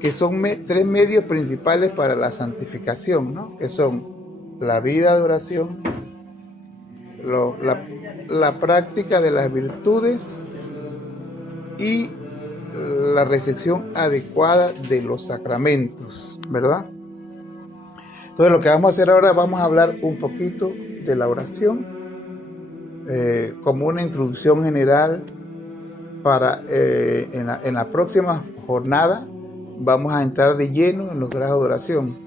que son tres medios principales para la santificación, ¿no? Que son la vida de oración, la práctica de las virtudes y la recepción adecuada de los sacramentos, ¿verdad? Entonces lo que vamos a hacer ahora, vamos a hablar un poquito de la oración, como una introducción general para en la próxima jornada vamos a entrar de lleno en los grados de oración.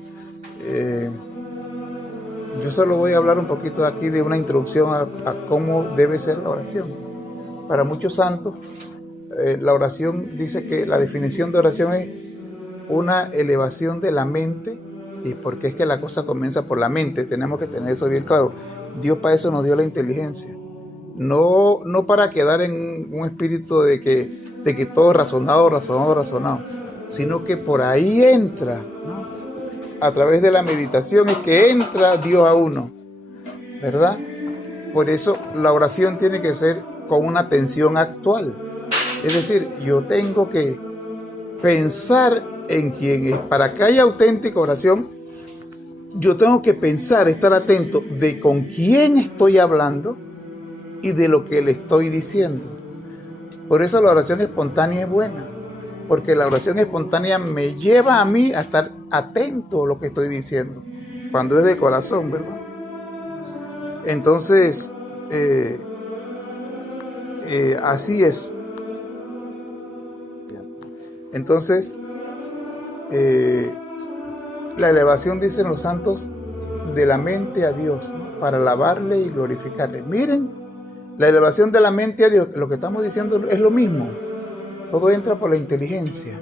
Yo solo voy a hablar un poquito aquí de una introducción a cómo debe ser la oración. Para muchos santos, la oración dice que la definición de oración es una elevación de la mente, y porque es que la cosa comienza por la mente, tenemos que tener eso bien claro. Dios para eso nos dio la inteligencia, no para quedar en un espíritu de que todo es razonado, sino que por ahí entra, ¿no? A través de la meditación es que entra Dios a uno, ¿verdad? Por eso la oración tiene que ser con una atención actual. Es decir, yo tengo que pensar en quién es. Para que haya auténtica oración, yo tengo que pensar, estar atento de con quién estoy hablando y de lo que le estoy diciendo. Por eso la oración espontánea es buena, porque la oración espontánea me lleva a mí a estar atento a lo que estoy diciendo, cuando es de corazón, ¿verdad? Entonces, así es. Entonces, la elevación, dicen los santos, de la mente a Dios, ¿no? Para alabarle y glorificarle. Miren, la elevación de la mente a Dios, lo que estamos diciendo es lo mismo. Todo entra por la inteligencia.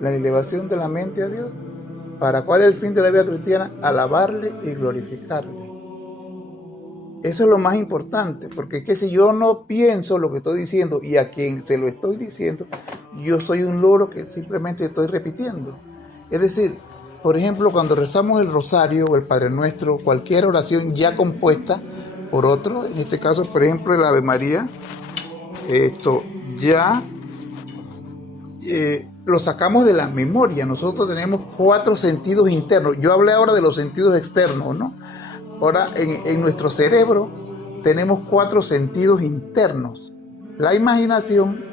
La elevación de la mente a Dios. ¿Para cuál es el fin de la vida cristiana? Alabarle y glorificarle. Eso es lo más importante, porque es que si yo no pienso lo que estoy diciendo y a quien se lo estoy diciendo, yo soy un loro que simplemente estoy repitiendo. Es decir, por ejemplo, cuando rezamos el rosario o el Padre Nuestro, cualquier oración ya compuesta por otro, en este caso, por ejemplo, el Ave María, esto ya lo sacamos de la memoria. Nosotros tenemos 4 sentidos internos. Yo hablé ahora de los sentidos externos, ¿no? Ahora, en nuestro cerebro tenemos 4 sentidos internos: la imaginación,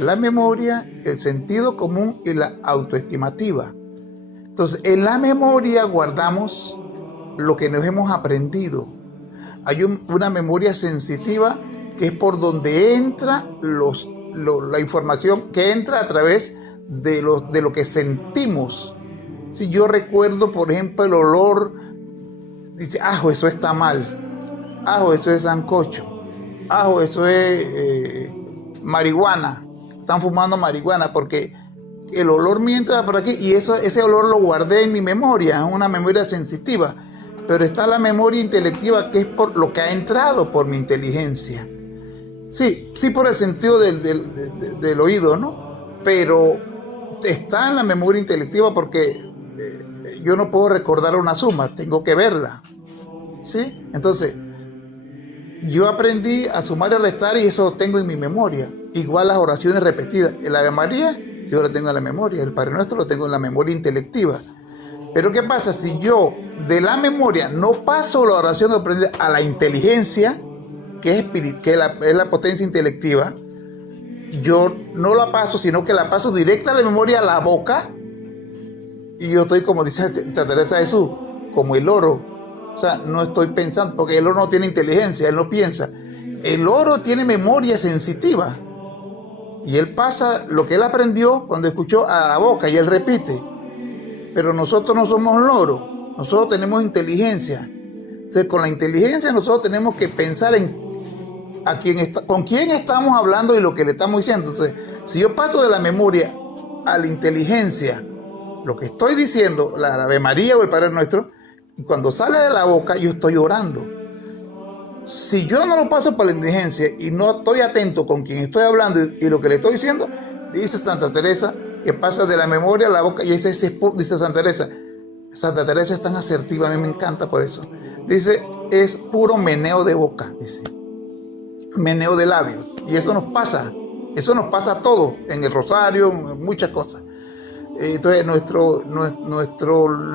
la memoria, el sentido común y la autoestimativa. Entonces, en la memoria guardamos lo que nos hemos aprendido. Hay una memoria sensitiva que es por donde entra la información, que entra a través de lo que sentimos. Si yo recuerdo, por ejemplo, el olor, dice, ajo, eso está mal, ajo, eso es sancocho, ajo, eso es marihuana, están fumando marihuana, porque el olor me entra por aquí y ese olor lo guardé en mi memoria, es una memoria sensitiva. Pero está la memoria intelectiva, que es por lo que ha entrado por mi inteligencia. Sí, por el sentido del oído, ¿no? Pero está en la memoria intelectiva porque yo no puedo recordar una suma, tengo que verla, ¿sí? Entonces, yo aprendí a sumar y a restar y eso lo tengo en mi memoria. Igual las oraciones repetidas. El Ave María, yo lo tengo en la memoria. El Padre Nuestro lo tengo en la memoria intelectiva. Pero ¿qué pasa? Si yo de la memoria no paso la oración aprendida a la inteligencia, que es la potencia intelectiva, yo no la paso, sino que la paso directa a la memoria, a la boca, y yo estoy, como dice Santa Teresa de Jesús, como el loro. O sea, no estoy pensando, porque el loro no tiene inteligencia, él no piensa. El loro tiene memoria sensitiva, y él pasa lo que él aprendió cuando escuchó a la boca, y él repite. Pero nosotros no somos loros, nosotros tenemos inteligencia. Entonces, con la inteligencia nosotros tenemos que pensar en con quién estamos hablando y lo que le estamos diciendo. Entonces, si yo paso de la memoria a la inteligencia, lo que estoy diciendo, la Ave María o el Padre Nuestro, y cuando sale de la boca, yo estoy orando. Si yo no lo paso por la inteligencia y no estoy atento con quien estoy hablando y lo que le estoy diciendo, dice Santa Teresa, que pasa de la memoria a la boca, y dice Santa Teresa. Santa Teresa es tan asertiva, a mí me encanta por eso. Dice, es puro meneo de boca, dice. Meneo de labios. Y eso nos pasa a todos, en el rosario, en muchas cosas. Entonces nuestro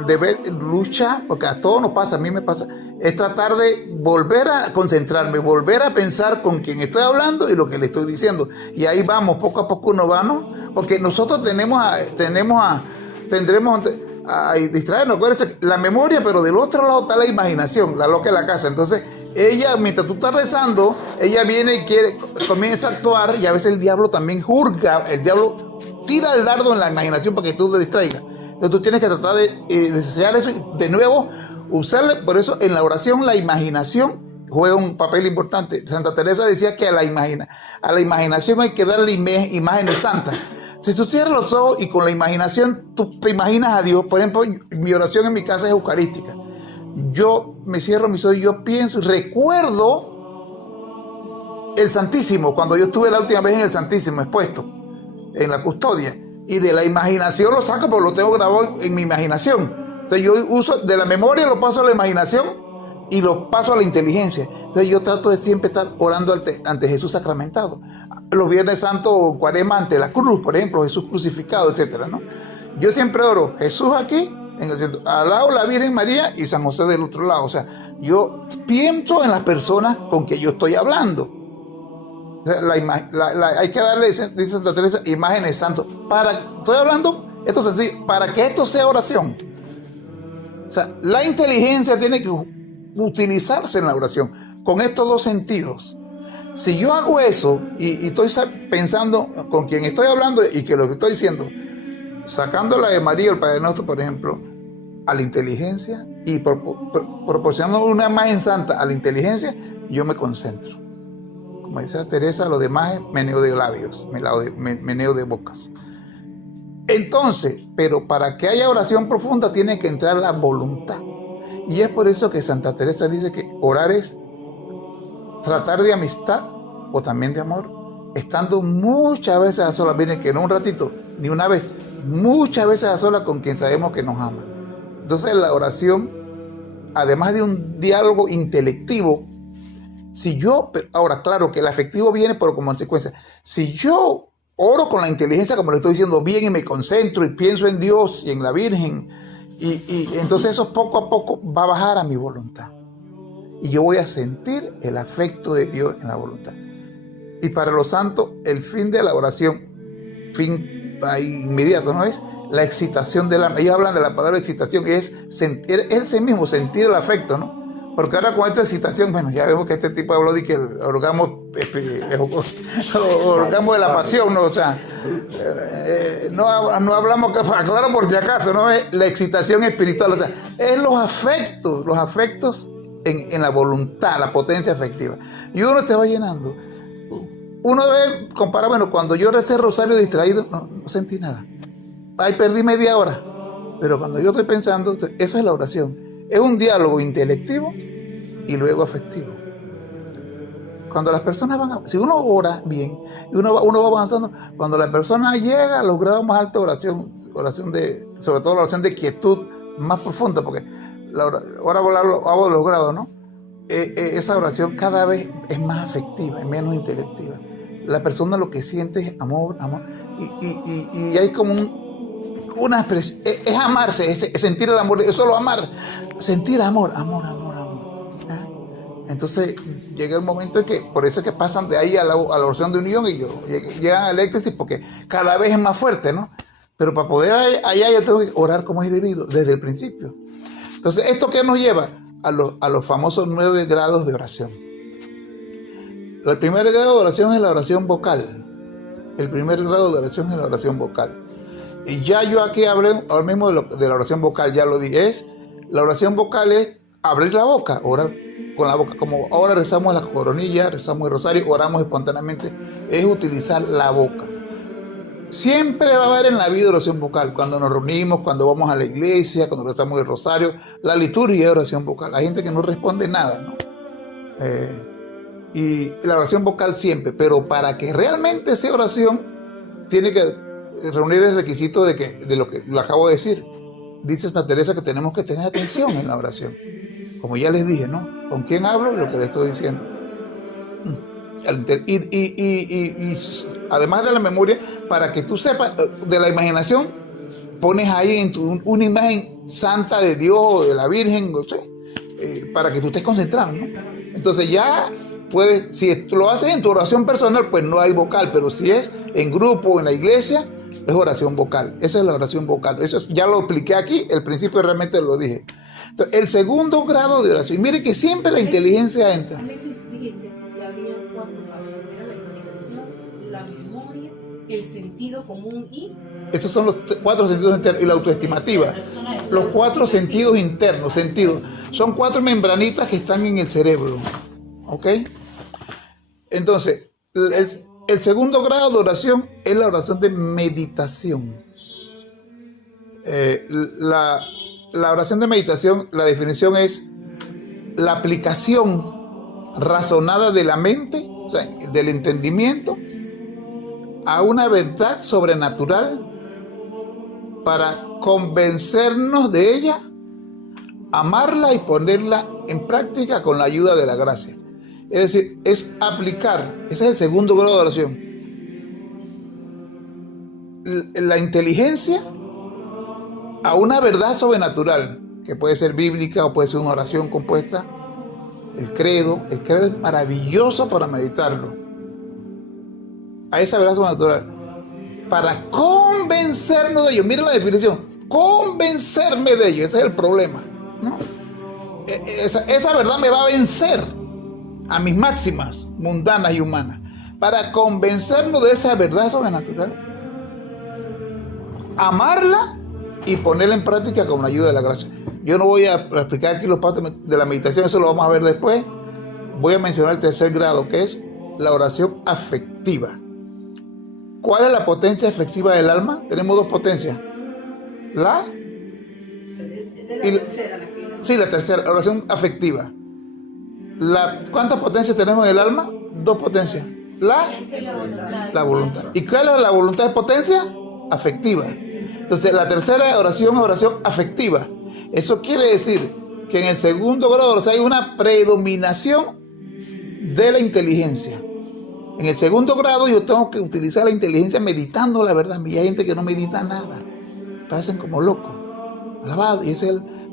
deber, lucha, porque a todos nos pasa, a mí me pasa, es tratar de volver a concentrarme, volver a pensar con quien estoy hablando y lo que le estoy diciendo. Y ahí vamos, poco a poco uno va, ¿no? Porque nosotros tendremos a distraernos. Acuérdense, la memoria, pero del otro lado está la imaginación, la loca de la casa. Entonces, ella, mientras tú estás rezando, ella viene y comienza a actuar, y a veces el diablo también juzga, el diablo tira el dardo en la imaginación para que tú te distraigas. Entonces tú tienes que tratar de desear eso y de nuevo usarle. Por eso en la oración la imaginación juega un papel importante. Santa Teresa decía que a la imaginación hay que darle imágenes santas. Si tú cierras los ojos y con la imaginación tú te imaginas a Dios, por ejemplo, mi oración en mi casa es eucarística. Yo me cierro mis ojos y yo pienso y recuerdo el Santísimo, cuando yo estuve la última vez en el Santísimo expuesto en la custodia, y de la imaginación lo saco porque lo tengo grabado en mi imaginación. Entonces yo uso de la memoria, lo paso a la imaginación y lo paso a la inteligencia. Entonces yo trato de siempre estar orando ante Jesús sacramentado. Los Viernes Santos o Cuaresma ante la cruz, por ejemplo, Jesús crucificado, etcétera, ¿no? Yo siempre oro Jesús aquí, en el centro, al lado la Virgen María y San José del otro lado. O sea, yo pienso en las personas con que yo estoy hablando. Hay que darle, dice Santa Teresa, imágenes santas. Estoy hablando, esto es sencillo, para que esto sea oración. O sea, la inteligencia tiene que utilizarse en la oración con estos dos sentidos. Si yo hago eso y estoy pensando con quien estoy hablando y que lo que estoy diciendo, sacando la de María o el Padre Nuestro, por ejemplo, a la inteligencia y proporcionando una imagen santa a la inteligencia, yo me concentro. Como dice Teresa, lo demás es meneo de labios, meneo de bocas. Entonces, pero para que haya oración profunda tiene que entrar la voluntad. Y es por eso que Santa Teresa dice que orar es tratar de amistad o también de amor, estando muchas veces a solas, viene que no un ratito, ni una vez, muchas veces a solas con quien sabemos que nos ama. Entonces la oración, además de un diálogo intelectivo, ahora claro que el afectivo viene por consecuencia. Si yo oro con la inteligencia, como le estoy diciendo bien, y me concentro y pienso en Dios y en la Virgen, y entonces eso poco a poco va a bajar a mi voluntad. Y yo voy a sentir el afecto de Dios en la voluntad. Y para los santos, el fin de la oración, fin inmediato, ¿no es? La excitación del alma. Ellos hablan de la palabra excitación, que es sentir, ese mismo, sentir el afecto, ¿no? Porque ahora con esta excitación, bueno, ya vemos que este tipo habló de que el orgasmo de la pasión, ¿no? O sea, no hablamos, aclaro por si acaso, ¿no? Es la excitación espiritual, o sea, es los afectos en la voluntad, la potencia afectiva. Y uno se va llenando. Uno debe comparar, bueno, cuando yo recé rosario distraído, no sentí nada. Ahí perdí media hora. Pero cuando yo estoy pensando, eso es la oración. Es un diálogo intelectivo y luego afectivo. Cuando las personas si uno ora bien, y uno va avanzando, cuando la persona llega a los grados más altos de oración sobre todo la oración de quietud más profunda, porque ahora hablo de los grados, ¿no? Esa oración cada vez es más afectiva, es menos intelectiva. La persona lo que siente es amor, y hay como una expresión, es amarse, es sentir el amor, es solo amar, sentir amor. Entonces llega el momento en que, por eso es que pasan de ahí a la oración de unión y llegan al éxtasis, porque cada vez es más fuerte, ¿no? Pero para poder allá yo tengo que orar como es debido, desde el principio. Entonces, ¿esto qué nos lleva? A los famosos 9 grados de oración. El primer grado de oración es la oración vocal. Y ya yo aquí hablé ahora mismo de la oración vocal, ya lo dije. La oración vocal es abrir la boca, orar con la boca. Como ahora rezamos la coronilla, rezamos el rosario, oramos espontáneamente, es utilizar la boca. Siempre va a haber en la vida oración vocal. Cuando nos reunimos, cuando vamos a la iglesia, cuando rezamos el rosario, la liturgia es oración vocal. Hay gente que no responde nada, ¿no? Y la oración vocal siempre, pero para que realmente sea oración, tiene que reunir el requisito de lo que lo acabo de decir. Dice Santa Teresa que tenemos que tener atención en la oración. Como ya les dije, ¿no? ¿Con quién hablo? Lo que les estoy diciendo. Y además de la memoria, para que tú sepas, de la imaginación, pones ahí una imagen santa de Dios o de la Virgen, no sé, para que tú estés concentrado, ¿no? Entonces ya puedes, si lo haces en tu oración personal, pues no hay vocal, pero si es en grupo o en la iglesia, es oración vocal. Esa es la oración vocal. Eso ya lo expliqué aquí, el principio realmente lo dije. Entonces, el segundo grado de oración, mire que siempre la inteligencia entra. Alexis, dijiste que había 4 pasos. Era la imaginación, la memoria, el sentido común y... Estos son los 4 sentidos internos y la autoestimativa. Los 4 sentidos internos, sentidos. Son 4 membranitas que están en el cerebro. ¿Ok? Entonces, el segundo grado de oración es la oración de meditación. La oración de meditación, la definición es la aplicación razonada de la mente, o sea, del entendimiento, a una verdad sobrenatural para convencernos de ella, amarla y ponerla en práctica con la ayuda de la gracia. Es decir, es aplicar, ese es el segundo grado de oración, la inteligencia a una verdad sobrenatural, que puede ser bíblica o puede ser una oración compuesta. El credo es maravilloso para meditarlo. A esa verdad sobrenatural, para convencernos de ello. Miren la definición, convencerme de ello, ese es el problema, ¿no? Esa verdad me va a vencer a mis máximas mundanas y humanas, para convencernos de esa verdad sobrenatural, amarla y ponerla en práctica con la ayuda de la gracia. Yo no voy a explicar aquí los pasos de la meditación, eso lo vamos a ver después. Voy a mencionar el tercer grado, que es la oración afectiva. ¿Cuál es la potencia efectiva del alma? Tenemos 2 potencias. La tercera, la oración afectiva. ¿Cuántas potencias tenemos en el alma? 2 potencias. La voluntad. ¿Y cuál es la voluntad de potencia? Afectiva. Entonces, la tercera oración es oración afectiva. Eso quiere decir que en el segundo grado, o sea, hay una predominación de la inteligencia. En el segundo grado yo tengo que utilizar la inteligencia meditando la verdad. Y hay gente que no medita nada. Parecen como locos. Alabado. Y esa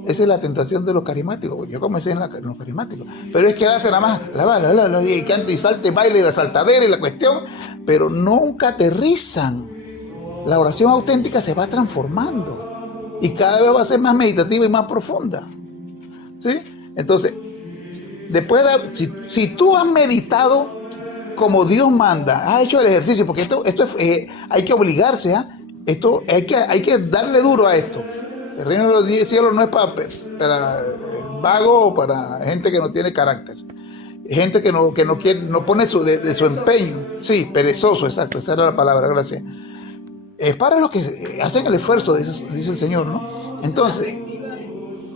es la tentación de los carismáticos. Yo comencé en los carismáticos. Pero es que hace nada más, alabado, y canto y salta y baila y la saltadera y la cuestión. Pero nunca aterrizan. La oración auténtica se va transformando. Y cada vez va a ser más meditativa y más profunda. ¿Sí? Entonces, después si tú has meditado como Dios manda, has hecho el ejercicio, porque esto es, hay que obligarse, ¿eh? Esto hay que darle duro a esto. El reino de los cielos no es para vago o para gente que no tiene carácter. Gente que no quiere, no pone de su empeño. Sí, perezoso, exacto, esa era la palabra, gracias. Es para los que hacen el esfuerzo, dice el Señor, ¿no? Entonces,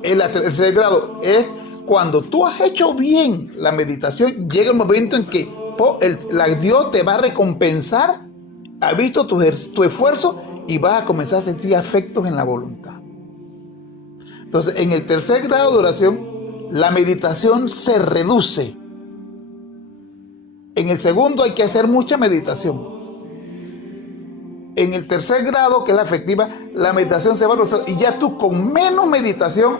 el tercer grado es cuando tú has hecho bien la meditación, llega el momento en que Dios te va a recompensar, ha visto tu esfuerzo y vas a comenzar a sentir afectos en la voluntad. Entonces, en el tercer grado de oración, la meditación se reduce. En el segundo hay que hacer mucha meditación. En el tercer grado, que es la afectiva, la meditación se va a reducir y ya tú con menos meditación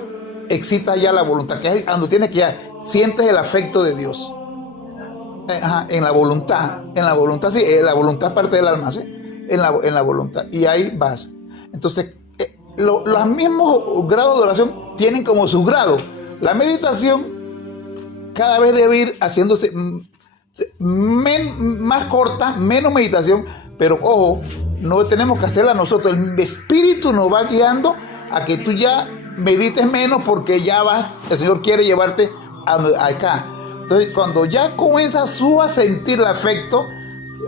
excitas ya la voluntad, que es cuando tienes que ya sientes el afecto de Dios. En la voluntad, sí, la voluntad es parte del alma, ¿sí? En la voluntad, y ahí vas. Entonces, los mismos grados de oración tienen como su grado. La meditación cada vez debe ir haciéndose más corta, menos meditación, pero ojo, no tenemos que hacerla nosotros. El Espíritu nos va guiando a que tú ya medites menos, porque ya vas, el Señor quiere llevarte acá. Entonces, cuando ya comienzas tú a sentir el afecto,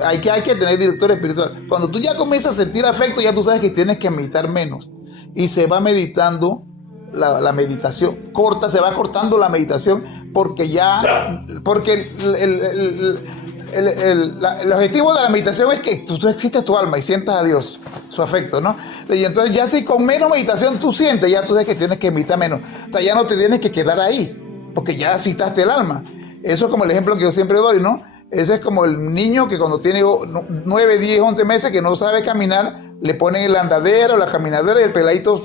hay que tener director espiritual. Cuando tú ya comienzas a sentir afecto, ya tú sabes que tienes que meditar menos. Y se va meditando la meditación corta, se va cortando la meditación, porque el objetivo de la meditación es que tú existes tu alma y sientas a Dios, su afecto, ¿no? Y entonces ya si con menos meditación tú sientes, ya tú sabes que tienes que meditar menos. O sea, ya no te tienes que quedar ahí, porque ya citaste el alma. Eso es como el ejemplo que yo siempre doy, ¿no? Ese es como el niño que cuando tiene 9, 10, 11 meses que no sabe caminar, le ponen la andadera o la caminadera y el peladito.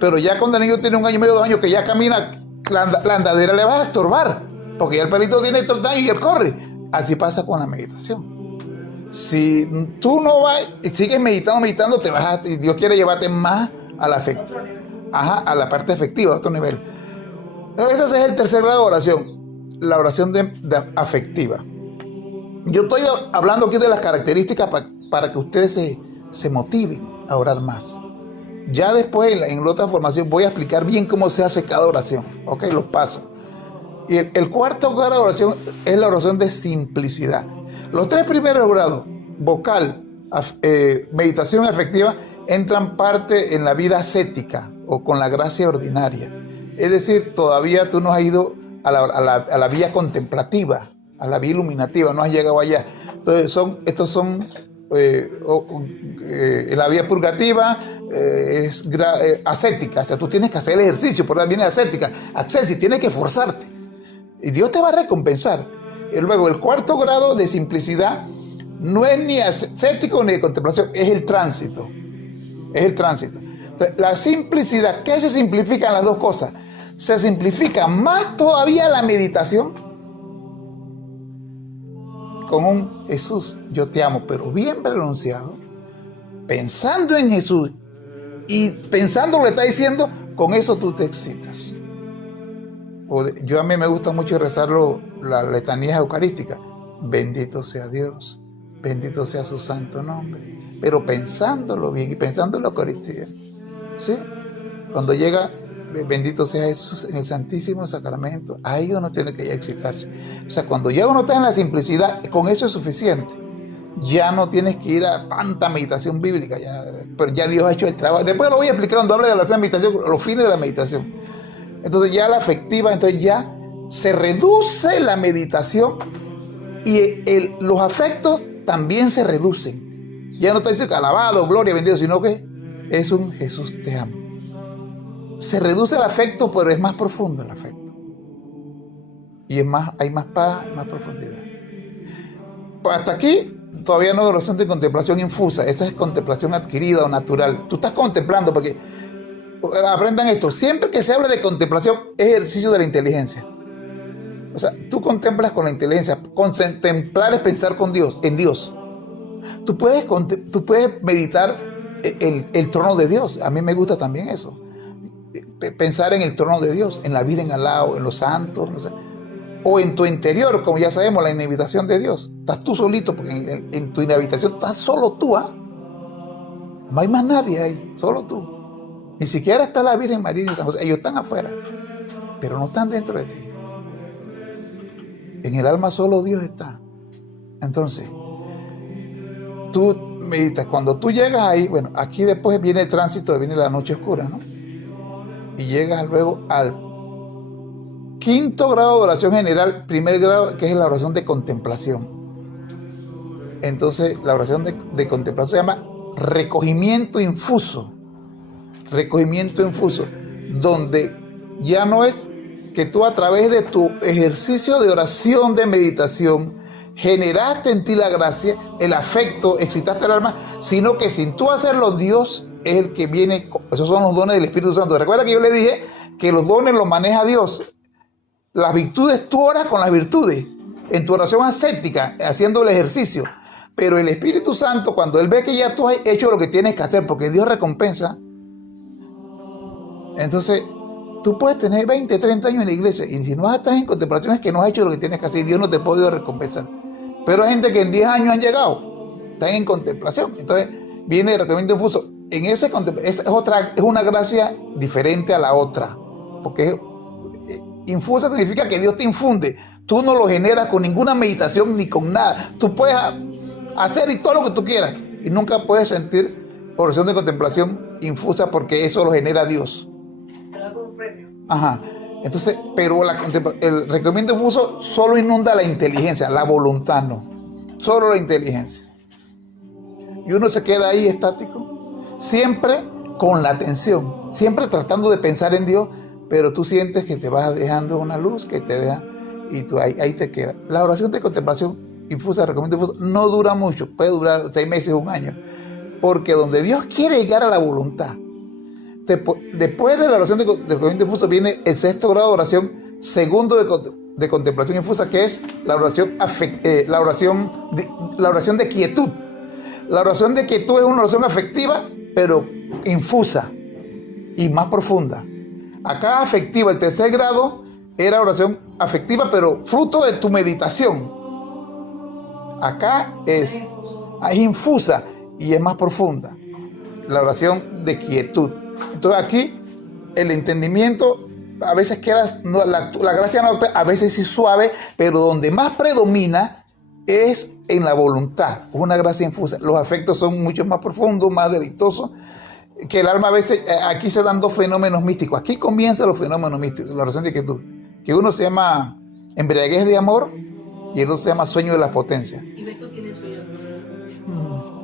Pero ya cuando el niño tiene 1 año y medio, 2 años, que ya camina, la andadera le va a estorbar, porque ya el peladito tiene 30 años y él corre. Así pasa con la meditación. Si tú no vas y sigues meditando, Dios quiere llevarte más a a la parte efectiva, a otro nivel. Ese es el tercer grado de oración, la oración afectiva. Yo estoy hablando aquí de las características para que ustedes se motiven a orar más. Ya después, en la otra formación, voy a explicar bien cómo se hace cada oración. Ok, los pasos. Y el cuarto grado de oración es la oración de simplicidad. Los 3 primeros grados, vocal, meditación afectiva, entran parte en la vida ascética o con la gracia ordinaria. Es decir, todavía tú no has ido a la vía contemplativa, a la vía iluminativa, no has llegado allá. Entonces, estos son en la vía purgativa, es ascética. O sea, tú tienes que hacer el ejercicio, por ahí viene ascética. Accesi, tienes que esforzarte. Y Dios te va a recompensar. Y luego, el cuarto grado de simplicidad no es ni ascético ni de contemplación, es el tránsito. Es el tránsito. Entonces, la simplicidad, ¿qué se simplifican las dos cosas? Se simplifica más todavía la meditación con un Jesús, yo te amo, pero bien pronunciado, pensando en Jesús y pensando lo que está diciendo, con eso tú te excitas. A mí me gusta mucho rezar la letanía eucarística. Bendito sea Dios, bendito sea su santo nombre, pero pensándolo bien y pensando en la Eucaristía. ¿Sí? Cuando llega, bendito sea Jesús en el Santísimo Sacramento, ahí uno tiene que ya excitarse. O sea, cuando ya uno está en la simplicidad, con eso es suficiente. Ya no tienes que ir a tanta meditación bíblica, pero ya Dios ha hecho el trabajo. Después lo voy a explicar cuando hable de la meditación, los fines de la meditación. Entonces ya la afectiva, entonces ya se reduce la meditación y los afectos también se reducen. Ya no está diciendo alabado, gloria, bendito, sino que es un Jesús te amo. Se reduce el afecto, pero es más profundo el afecto. Y hay más paz, más profundidad. Pues hasta aquí todavía no hay oración de contemplación infusa. Esa es contemplación adquirida o natural. Tú estás contemplando, porque aprendan esto. Siempre que se habla de contemplación, es ejercicio de la inteligencia. O sea, tú contemplas con la inteligencia. Contemplar es pensar con Dios, en Dios. Tú puedes meditar el trono de Dios. A mí me gusta también eso. Pensar en el trono de Dios, en la vida en Alá, en los santos, no sé. O en tu interior, como ya sabemos, la inhabitación de Dios. Estás tú solito, porque en tu inhabitación estás solo tú, ¿ah? No hay más nadie ahí, solo tú. Ni siquiera está la Virgen María y San José. Ellos están afuera, pero no están dentro de ti. En el alma solo Dios está. Entonces, tú meditas. Cuando tú llegas ahí, bueno, aquí después viene el tránsito, viene la noche oscura, ¿no? Y llegas luego al quinto grado de oración general, primer grado, que es la oración de contemplación. Entonces, la oración de contemplación se llama recogimiento infuso. Recogimiento infuso, donde ya no es que tú a través de tu ejercicio de oración, de meditación, generaste en ti la gracia, el afecto, excitaste el alma, sino que sin tú hacerlo, Dios es el que viene. Esos son los dones del Espíritu Santo. Recuerda que yo le dije que los dones los maneja Dios. Las virtudes, tú oras con las virtudes, en tu oración ascética, haciendo el ejercicio. Pero el Espíritu Santo, cuando Él ve que ya tú has hecho lo que tienes que hacer, porque Dios recompensa, entonces tú puedes tener 20, 30 años en la iglesia, y si no estás en contemplación es que no has hecho lo que tienes que hacer, y Dios no te ha podido recompensar. Pero hay gente que en 10 años han llegado, están en contemplación. Entonces viene el recogimiento infuso. Es una gracia diferente a la otra, porque infusa significa que Dios te infunde. Tú no lo generas con ninguna meditación ni con nada. Tú puedes hacer y todo lo que tú quieras y nunca puedes sentir oración de contemplación infusa, porque eso lo genera Dios. Ajá. Entonces, pero el recogimiento infuso solo inunda la inteligencia, la voluntad no. Solo la inteligencia. Y uno se queda ahí estático, siempre con la atención, siempre tratando de pensar en Dios, pero tú sientes que te vas dejando una luz que te deja y tú ahí te quedas. La oración de contemplación infusa, recorrimiento infuso, no dura mucho, puede durar 6 meses, 1 año, porque donde Dios quiere llegar a la voluntad, después de la oración de recorrimiento infuso viene el 6º grado de oración, segundo de contemplación infusa, que es la oración de quietud. La oración de quietud es una oración afectiva, pero infusa y más profunda. Acá afectiva, el 3er grado era oración afectiva, pero fruto de tu meditación. Acá es infusa y es más profunda. La oración de quietud. Entonces aquí el entendimiento a veces queda, la gracia no, a veces es suave, pero donde más predomina es en la voluntad. Es una gracia infusa. Los afectos son mucho más profundos, más deleitosos, que el alma a veces, aquí se dan 2 fenómenos místicos. Aquí comienzan los fenómenos místicos, la oración de quietud, que uno se llama embriaguez de amor y el otro se llama sueño de las potencias. Y Beto tiene sueño de potencia.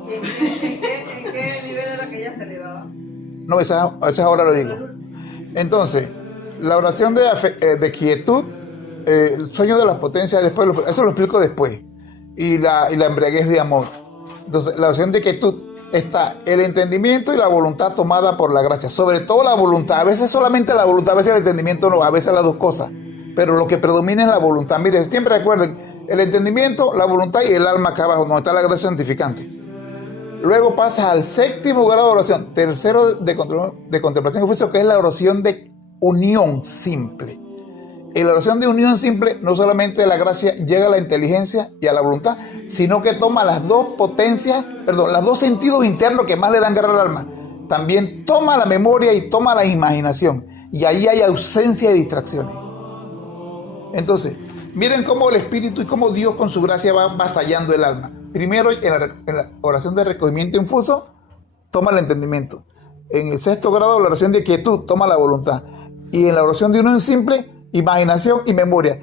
¿En qué nivel era que ella se elevaba? No, esa ahora lo digo. Entonces, la oración de quietud, el sueño de las potencias, eso lo explico después. Y la embriaguez de amor. Entonces, la oración de quietud está el entendimiento y la voluntad tomada por la gracia. Sobre todo la voluntad. A veces solamente la voluntad, a veces el entendimiento no, a veces las 2 cosas. Pero lo que predomina es la voluntad. Mire, siempre recuerden, el entendimiento, la voluntad y el alma acá abajo, donde está la gracia santificante. Luego pasa al 7º grado de oración, tercero de contemplación infusa, que es la oración de unión simple. En la oración de unión simple, no solamente la gracia llega a la inteligencia y a la voluntad, sino que toma las 2 potencias, los 2 sentidos internos que más le dan guerra al alma. También toma la memoria y toma la imaginación. Y ahí hay ausencia de distracciones. Entonces, miren cómo el Espíritu y cómo Dios con su gracia va avasallando el alma. Primero, en la oración de recogimiento infuso, toma el entendimiento. En el 6º grado, la oración de quietud, toma la voluntad. Y en la oración de unión simple, imaginación y memoria.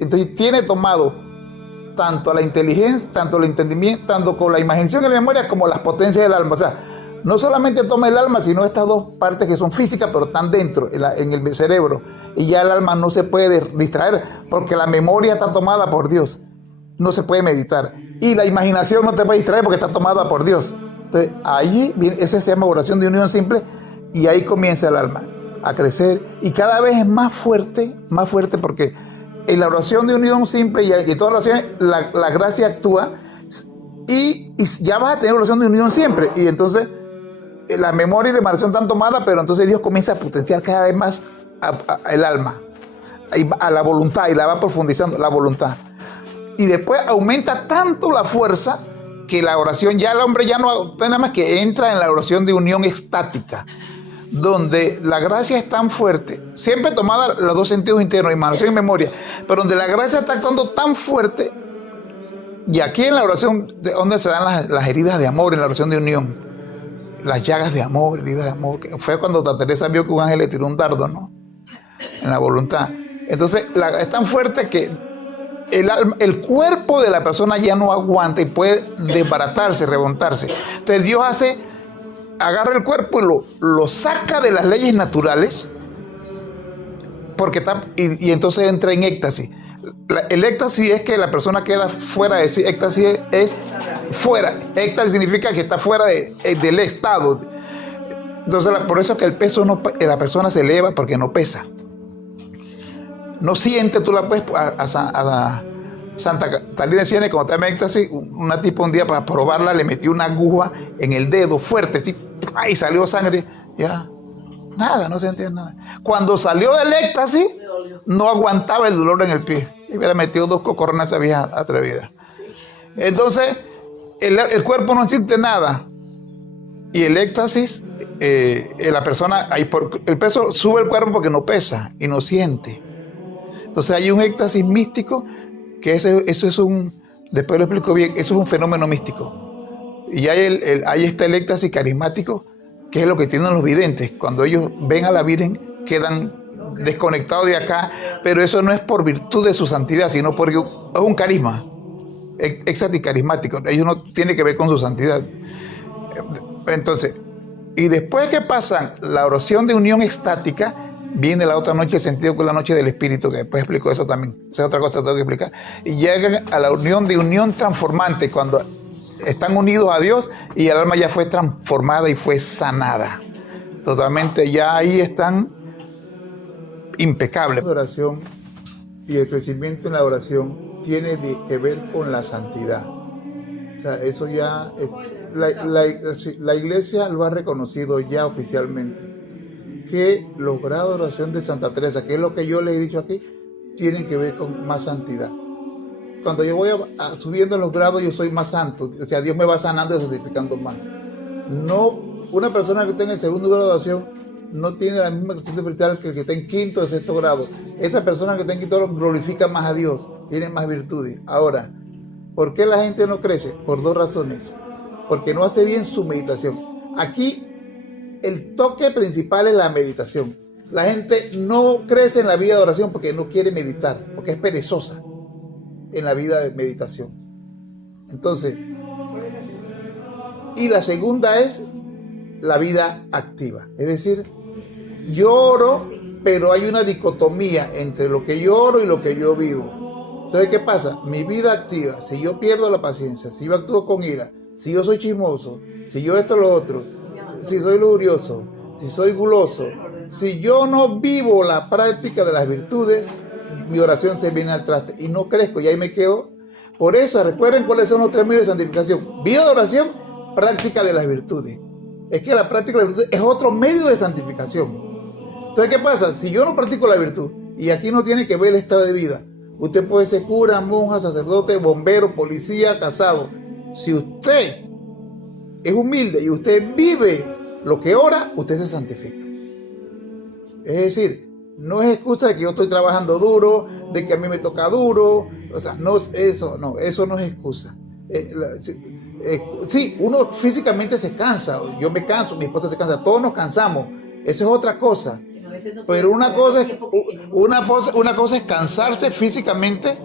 Entonces tiene tomado tanto la inteligencia, tanto el entendimiento, tanto con la imaginación y la memoria, como las potencias del alma. O sea, no solamente toma el alma, sino estas 2 partes que son físicas, pero están dentro, en el cerebro. Y ya el alma no se puede distraer, porque la memoria está tomada por Dios. No se puede meditar. Y la imaginación no te puede distraer porque está tomada por Dios. Entonces, allí, esa se llama oración de unión simple, y ahí comienza el alma a crecer, y cada vez es más fuerte, porque en la oración de unión simple y en todas las oraciones, la gracia actúa, y ya vas a tener oración de unión siempre, y entonces la memoria y la imaginación están tomadas, pero entonces Dios comienza a potenciar cada vez más el alma, a la voluntad, y la va profundizando, la voluntad. Y después aumenta tanto la fuerza que la oración, ya el hombre ya no, nada más que entra en la oración de unión extática, donde la gracia es tan fuerte, siempre tomada los 2 sentidos internos, imaginación y memoria, pero donde la gracia está actuando tan fuerte, y aquí en la oración, donde se dan las heridas de amor, en la oración de unión, las llagas de amor, heridas de amor, que fue cuando Santa Teresa vio que un ángel le tiró un dardo, ¿no? En la voluntad. Entonces, es tan fuerte que el cuerpo de la persona ya no aguanta y puede desbaratarse, remontarse. Entonces Dios agarra el cuerpo y lo saca de las leyes naturales, porque y entonces entra en éxtasis. El éxtasis es que la persona queda fuera de sí. Éxtasis es fuera. Éxtasis significa que está fuera del estado. Entonces, por eso es que el peso la persona se eleva, porque no pesa. No siente, tú la puedes a Santa Catalina de Siena, cuando estaba en éxtasis, una tipa un día para probarla le metió una aguja en el dedo fuerte, así, y salió sangre, ya, nada, no sentía nada. Cuando salió del éxtasis, no aguantaba el dolor en el pie, y hubiera metido 2 cocorronas a esa vieja atrevida. Entonces, el cuerpo no siente nada, y el éxtasis, la persona, el peso sube el cuerpo porque no pesa y no siente. Entonces hay un éxtasis místico, que eso es después lo explico bien, eso es un fenómeno místico. Y ahí está el éxtasis carismático, que es lo que tienen los videntes. Cuando ellos ven a la Virgen, quedan desconectados de acá, pero eso no es por virtud de su santidad, sino porque es un carisma, éxtasis carismático. Ellos no tienen que ver con su santidad. Entonces, y después que pasan la oración de unión extática, Viene la otra noche el sentido, con la noche del espíritu, que después explico eso también. Esa es otra cosa que tengo que explicar. Y llegan a la unión transformante, cuando están unidos a Dios y el alma ya fue transformada y fue sanada. Totalmente, ya ahí están impecables. La oración y el crecimiento en la oración tiene que ver con la santidad. O sea, eso ya es, la iglesia lo ha reconocido ya oficialmente, que los grados de oración de Santa Teresa, que es lo que yo le he dicho aquí, tienen que ver con más santidad. Cuando yo voy subiendo en los grados, yo soy más santo. O sea, Dios me va sanando y santificando más. No, una persona que está en el segundo grado de oración no tiene la misma crecimiento espiritual que el que está en quinto o sexto grado. Esa persona que está en quinto grado glorifica más a Dios, tiene más virtudes. Ahora, ¿por qué la gente no crece? Por dos razones. Porque no hace bien su meditación. Aquí, el toque principal es la meditación. La gente no crece en la vida de oración porque no quiere meditar, porque es perezosa en la vida de meditación. Entonces, y la segunda es la vida activa. Es decir, yo oro, pero hay una dicotomía entre lo que yo oro y lo que yo vivo. Entonces, ¿qué pasa? Mi vida activa, si yo pierdo la paciencia, si yo actúo con ira, si yo soy chismoso, si yo esto o lo otro, si soy lujurioso, si soy guloso, si yo no vivo la práctica de las virtudes, mi oración se viene al traste y no crezco y ahí me quedo. Por eso, recuerden cuáles son los tres medios de santificación: vida de oración, práctica de las virtudes. Es que la práctica de las virtudes es otro medio de santificación. Entonces, ¿qué pasa? Si yo no practico la virtud, y aquí no tiene que ver el estado de vida, usted puede ser cura, monja, sacerdote, bombero, policía, casado. Si usted es humilde y usted vive lo que ora, usted se santifica. Es decir, no es excusa de que yo estoy trabajando duro, de que a mí me toca duro. O sea, eso no es excusa. Sí, uno físicamente se cansa. Yo me canso, mi esposa se cansa, todos nos cansamos. Eso es otra cosa. Pero una cosa es cansarse físicamente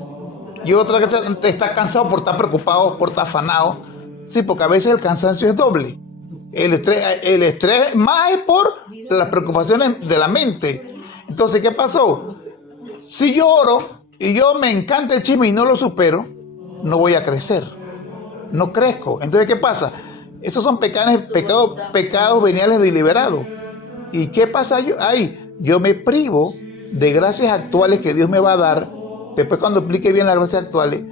y otra cosa es estar cansado por estar preocupado, por estar afanado. Sí, porque a veces el cansancio es doble. El estrés más es por las preocupaciones de la mente. Entonces, ¿qué pasó? Si yo oro y yo me encanta el chisme y no lo supero, no voy a crecer. No crezco. Entonces, ¿qué pasa? Esos son pecados veniales deliberados. ¿Y qué pasa ahí? Yo me privo de gracias actuales que Dios me va a dar, después cuando explique bien las gracias actuales,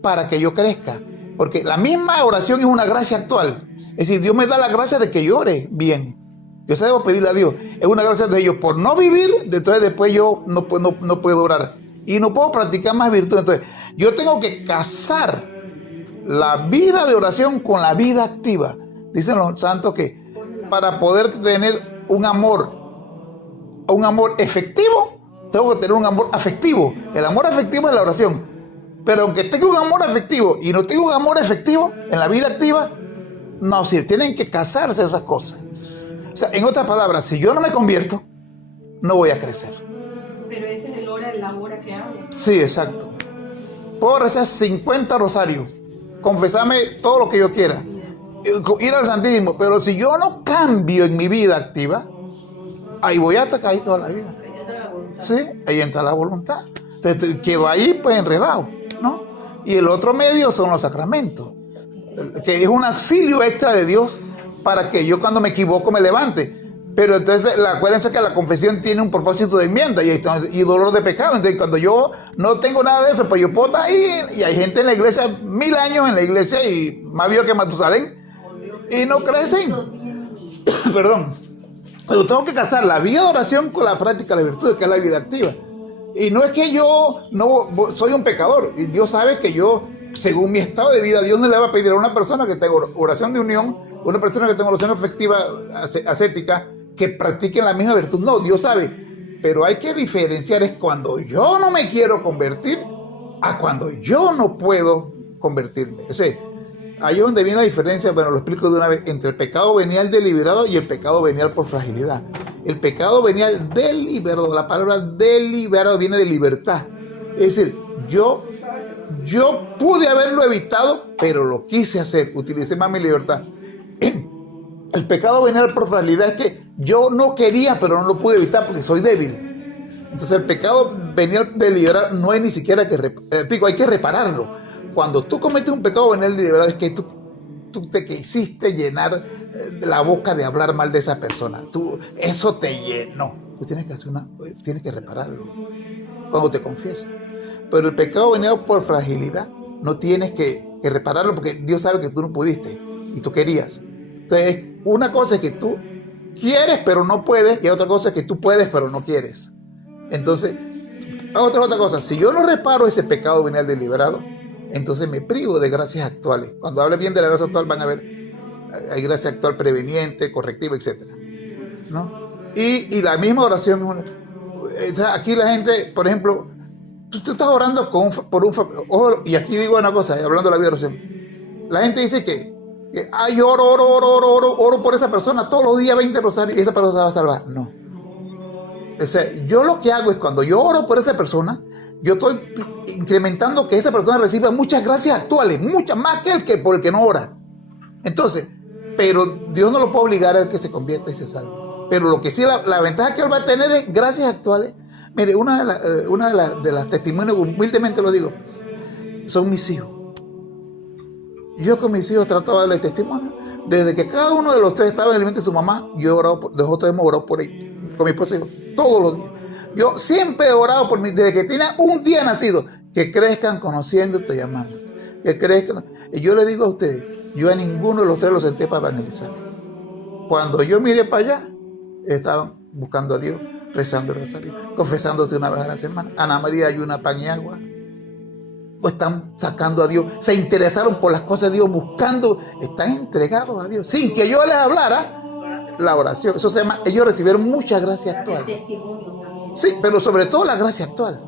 para que yo crezca. Porque la misma oración es una gracia actual. Es decir, Dios me da la gracia de que yo ore bien. Yo se debo pedirle a Dios. Es una gracia de ellos por no vivir, entonces después yo no puedo orar. Y no puedo practicar más virtud. Entonces, yo tengo que casar la vida de oración con la vida activa. Dicen los santos que para poder tener un amor efectivo, tengo que tener un amor afectivo. El amor afectivo es la oración. Pero aunque tenga un amor afectivo y no tenga un amor efectivo en la vida activa, no sirve. Tienen que casarse esas cosas. O sea, en otras palabras, si yo no me convierto, no voy a crecer. Pero ese es la hora que hago. Sí, exacto. Puedo rezar 50 rosarios, confesarme todo lo que yo quiera, ir al Santísimo, pero si yo no cambio en mi vida activa, ahí voy a estar ahí toda la vida. Ahí entra la voluntad. Sí, ahí entra la voluntad. Entonces quedo ahí pues enredado, ¿no? Y el otro medio son los sacramentos, que es un auxilio extra de Dios para que yo cuando me equivoco me levante. Pero entonces acuérdense que la confesión tiene un propósito de enmienda y dolor de pecado. Entonces cuando yo no tengo nada de eso, pues yo puedo estar ahí, y hay gente en la iglesia, 1000 años en la iglesia y más viejo que Matusalén, y no crecen. Perdón. Pero tengo que casar la vida de oración con la práctica de virtud, que es la vida activa. Y no es que yo no soy un pecador, y Dios sabe que yo, según mi estado de vida, Dios no le va a pedir a una persona que tenga oración de unión, una persona que tenga oración afectiva, ascética, que practiquen la misma virtud. No, Dios sabe. Pero hay que diferenciar es cuando yo no me quiero convertir a cuando yo no puedo convertirme. Ahí es donde viene la diferencia, bueno, lo explico de una vez, entre el pecado venial deliberado y el pecado venial por fragilidad. El pecado venial deliberado, la palabra deliberado viene de libertad. Es decir, yo pude haberlo evitado, pero lo quise hacer, utilicé más mi libertad. El pecado venial por fragilidad es que Yo no quería, pero no lo pude evitar porque soy débil. Entonces el pecado venial deliberado no hay ni siquiera que hay que repararlo. Cuando tú cometes un pecado venial deliberado es que tú te quisiste llenar la boca de hablar mal de esa persona. Eso te llenó. Tú tienes que repararlo cuando te confiesas. Pero el pecado venial por fragilidad no tienes que repararlo porque Dios sabe que tú no pudiste y tú querías. Entonces una cosa es que tú quieres pero no puedes y otra cosa es que tú puedes pero no quieres. Entonces, otra cosa, si yo no reparo ese pecado venial deliberado, entonces me privo de gracias actuales. Cuando hable bien de la gracia actual van a ver, hay gracia actual preveniente, correctiva, etc. ¿No? Y la misma oración, o sea, aquí la gente, por ejemplo, tú estás orando y aquí digo una cosa, hablando de la vida de oración, la gente dice que yo oro por esa persona todos los días 20 rosarios y esa persona se va a salvar. No. O sea, yo lo que hago es cuando yo oro por esa persona, yo estoy incrementando que esa persona reciba muchas gracias actuales, muchas más que por el que no ora. Entonces, pero Dios no lo puede obligar al que se convierta y se salve. Pero lo que sí, la ventaja que él va a tener es gracias actuales. Mire, una de las testimonios, humildemente lo digo, son mis hijos. Yo con mis hijos trato de darles testimonio. Desde que cada uno de los tres estaba en el vientre de su mamá, yo he orado, nosotros hemos orado por ellos, con mi esposa y yo, todos los días. Yo siempre he orado por mí, desde que tenía un día nacido, que crezcan conociéndote y amándote. Que crezcan. Y yo le digo a ustedes, yo a ninguno de los tres los senté para evangelizar. Cuando yo miré para allá, estaban buscando a Dios, rezando el rosario, confesándose una vez a la semana. Ana María ayuna pan y agua. O están sacando a Dios, se interesaron por las cosas de Dios, buscando, están entregados a Dios, sin que yo les hablara la oración. Eso se llama, ellos recibieron mucha gracia actual. Sí, pero sobre todo la gracia actual,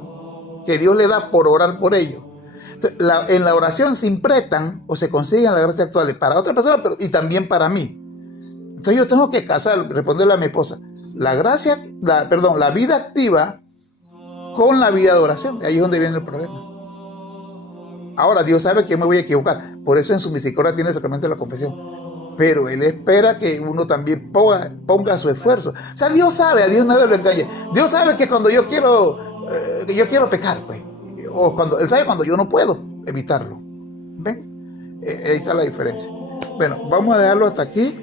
que Dios le da por orar por ellos. Entonces, en la oración se impretan o se consiguen las gracias actuales para otra persona, pero y también para mí. Entonces yo tengo que responderle a mi esposa, la vida activa con la vida de oración. Ahí es donde viene el problema. Ahora, Dios sabe que me voy a equivocar. Por eso en su misericordia tiene el sacramento de la confesión. Pero Él espera que uno también ponga su esfuerzo. O sea, Dios sabe, a Dios nadie lo engaña. Dios sabe que cuando yo quiero pecar, pues. Él sabe cuando yo no puedo evitarlo. ¿Ven? Ahí está la diferencia. Bueno, vamos a dejarlo hasta aquí.